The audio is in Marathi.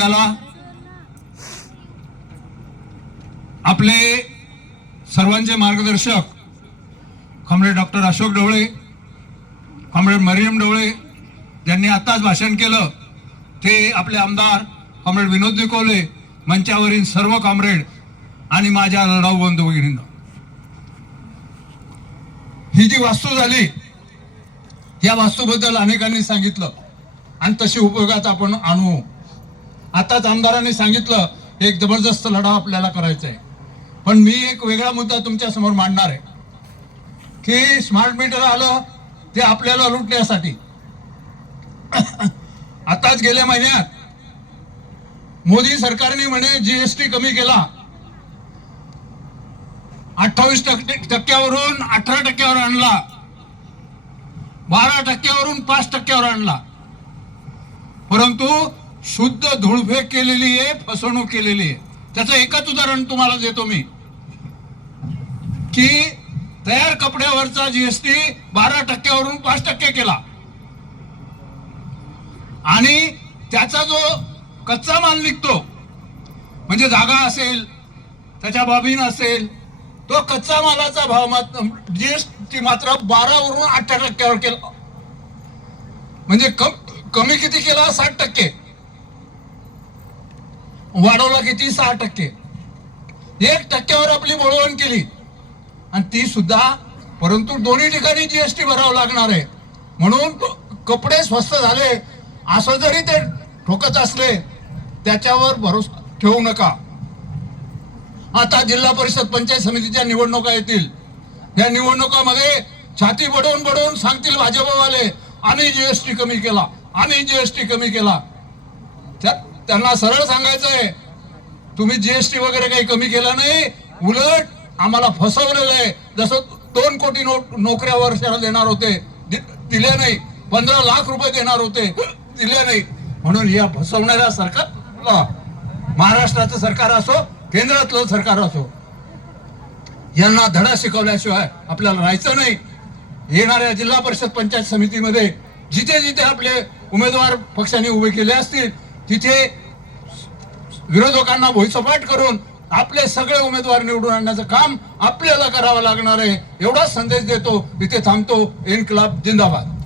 संघाला आपले सर्वांचे मार्गदर्शक comrade doctor Ashok Dhawale comrade Mariam Dhawale ज्यांनी आताच भाषण केलं. ते आपले आमदार कॉम्रेड विनोद निकोले मंचावरील सर्व कॉम्रेड आणि माझ्या लढाऊ बंधू भगिनींना. ही जी वास्तू झाली या वास्तूबद्दल अनेकांनी सांगितलं आणि तशी उपयोगात आपण आणू. आताच आमदारांनी सांगितलं एक जबरदस्त लढा आपल्याला करायचा आहे पण मी एक वेगळा मुद्दा तुमच्यासमोर मांडणार आहे. की स्मार्ट मीटर आलं ते आपल्याला लुटण्यासाठी आताच गेल्या महिन्यात मोदी सरकारने म्हणे जीएसटी कमी केला. अठ्ठावीस टक्के टक्क्यावरून अठरा टक्क्यावर आणला. बारा टक्क्यावरून पाच टक्क्यावर आणला. परंतु शुद्ध धुळफेक केलेली आहे फसवणूक केलेली आहे. त्याचं एकच उदाहरण तुम्हाला देतो मी. की तयार कपड्यावरचा जीएसटी बारा टक्क्यावरून पाच टक्के केला. आणि त्याचा जो कच्चा माल निघतो म्हणजे जागा असेल त्याच्या बाबीन असेल तो कच्चा मालाचा भाव मात्र जीएसटी मात्र बारावरून अठरा टक्क्यावर केला. म्हणजे कम कमी किती केला? साठ टक्के. वाढवला किती सहा टक्के. एक टक्क्यावर आपली बोळवण केली. आणि ती सुद्धा परंतु दोन्ही ठिकाणी जीएसटी भरावं लागणार आहे. म्हणून कपडे स्वस्त झाले. असं जरी ते ठोकत असले त्याच्यावर भरोसा ठेवू नका. आता जिल्हा परिषद पंचायत समितीच्या निवडणुका येतील. या निवडणुकामध्ये छाती बडवून बडवून सांगतील भाजपवाले आणि जीएसटी कमी केला. आणि जीएसटी कमी केला. त्या- त्यांना सरळ सांगायचं आहे तुम्ही जीएसटी वगैरे काही कमी केला नाही उलट आम्हाला फसवलेलं आहे. जसं दोन कोटी नो नोकऱ्या वर्षाला देणार होते दिले दिल्या नाही. पंधरा लाख रुपये देणार होते दिले नाही. म्हणून या फसवणाऱ्या सरकारला महाराष्ट्राचं सरकार असो केंद्रातलं सरकार असो यांना धडा शिकवल्याशिवाय आपल्याला राहायचं नाही. येणाऱ्या जिल्हा परिषद पंचायत समितीमध्ये जिथे जिथे आपले उमेदवार पक्षाने उभे केले असतील तिथे विरोधकांना भुईसपाट करून आपले सगळे उमेदवार निवडून आणण्याचं काम आपल्याला करावं लागणार आहे एवढाच संदेश देतो. इथे थांबतो. इन्कलाब जिंदाबाद.